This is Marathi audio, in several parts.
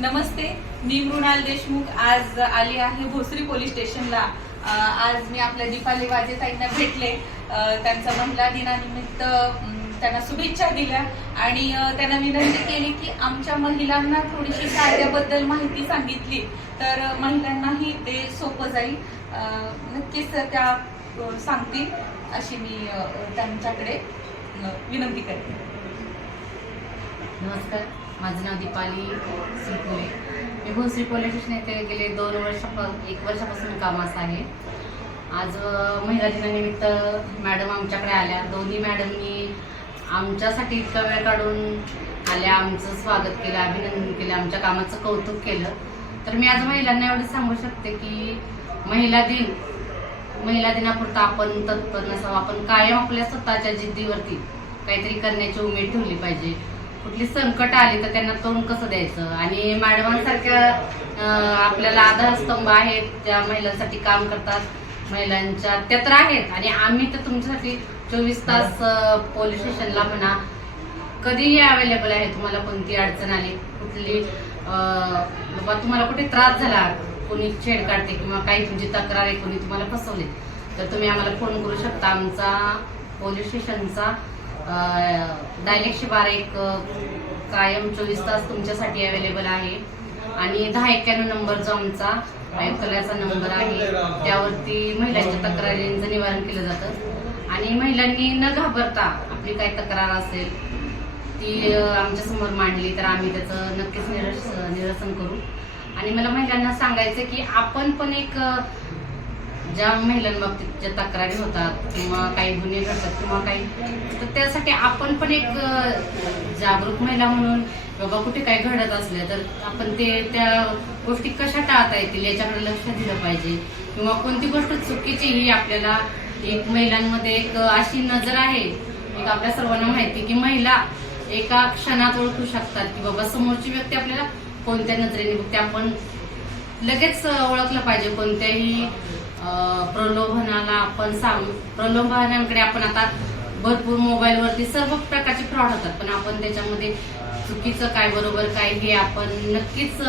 नमस्ते मी मृणाल देशमुख आज आली आहे भोसरी पोलीस स्टेशनला. आज मी आपल्या दीपाली वाजेताईंना भेटले. त्यांचा महिला दिनानिमित्त त्यांना शुभेच्छा दिल्या आणि त्यांना विनंती केली की आमच्या महिलांना थोडीशी कायद्याबद्दल माहिती सांगितली. तर महिलांनाही ते सोपं जाईल. नक्कीच त्या सांगतील अशी मी त्यांच्याकडे विनंती करते. नमस्कार. माझं नाव दीपाली श्रीपोले. मी भोसरी पोलीस स्टेशन येथे गेले दोन वर्ष एक वर्षापासून कामास आहे. आज महिला दिनानिमित्त मॅडम आमच्याकडे आल्या. दोन्ही मॅडमनी आमच्यासाठी इतका वेळ काढून आल्या आमचं स्वागत केलं अभिनंदन केलं आमच्या कामाचं कौतुक केलं. तर मी आज महिलांना एवढं सांगू शकते की महिला दिन महिला दिनापुरता आपण तत्पर नसावं. आपण कायम आपल्या स्वतःच्या जिद्दीवरती काहीतरी करण्याची उमेद ठेवली पाहिजे. कुठली संकट आली तर त्यांना तोंड कसं द्यायचं? आणि मॅडमांसारख्या आपल्याला आधारस्तंभ आहेत त्या महिलांसाठी काम करतात महिलांच्या त्या तर आहेत. आणि आम्ही तर तुमच्यासाठी चोवीस तास पोलीस स्टेशनला म्हणा कधीही अवेलेबल आहे तुम्हाला कोणती अडचण आली कुठली बाबा तुम्हाला कुठे त्रास झाला कोणी छेड काढते किंवा काही तुमची तक्रार आहे कोणी तुम्हाला फसवले तर तुम्ही आम्हाला फोन करू शकता. आमचा पोलीस स्टेशनचा डायरेक्ट बारा एक कायम चोवीस तास तुमच्यासाठी अवेलेबल आहे. आणि दहा एक्क्याण्णव नंबर जो आमचा आयुक्तालयाचा नंबर आहे त्यावरती महिलांच्या तक्रारींचं निवारण केलं जातं. आणि महिलांनी न घाबरता आपली काही तक्रार असेल ती आमच्यासमोर मांडली तर आम्ही त्याचं नक्कीच निरस निरसन करू. आणि मला महिलांना सांगायचं की आपण पण एक ज्या महिलांबाबतीत ज्या तक्रारी होतात किंवा काही गुन्हे घडतात किंवा काही तर त्यासाठी आपण पण एक जागरूक महिला म्हणून बाबा कुठे काय घडत असलं तर आपण ते त्या गोष्टी कशा टाळता येतील याच्याकडे लक्ष दिलं पाहिजे. किंवा कोणती गोष्ट चुकीची ही आपल्याला एक महिलांमध्ये एक अशी नजर आहे एक आपल्या सर्वांना माहिती की महिला एका क्षणात ओळखू शकतात की बाबा समोरची व्यक्ती आपल्याला कोणत्या नजरेने बघते. आपण लगेच ओळखलं पाहिजे कोणत्याही प्रलोभनाला आपण साम प्रलोभनांकडे आपण आता भरपूर मोबाईलवरती सर्व प्रकारचे फ्रॉड होतात. पण आपण त्याच्यामध्ये चुकीचं काय बरोबर काय हे आपण नक्कीच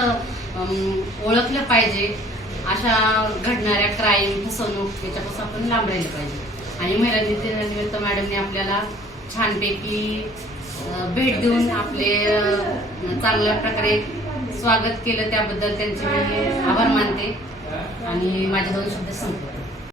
ओळखलं पाहिजे. अशा घडणाऱ्या क्राईम फसवणूक याच्यापासून आपण लांब राहिलं पाहिजे. आणि महिला दिनानिमित्त मॅडमने आपल्याला छानपैकी भेट देऊन आपले चांगल्या प्रकारे स्वागत केलं. त्याबद्दल त्यांचे मी आभार मानते. आणि माझे दोन शब्द संपले.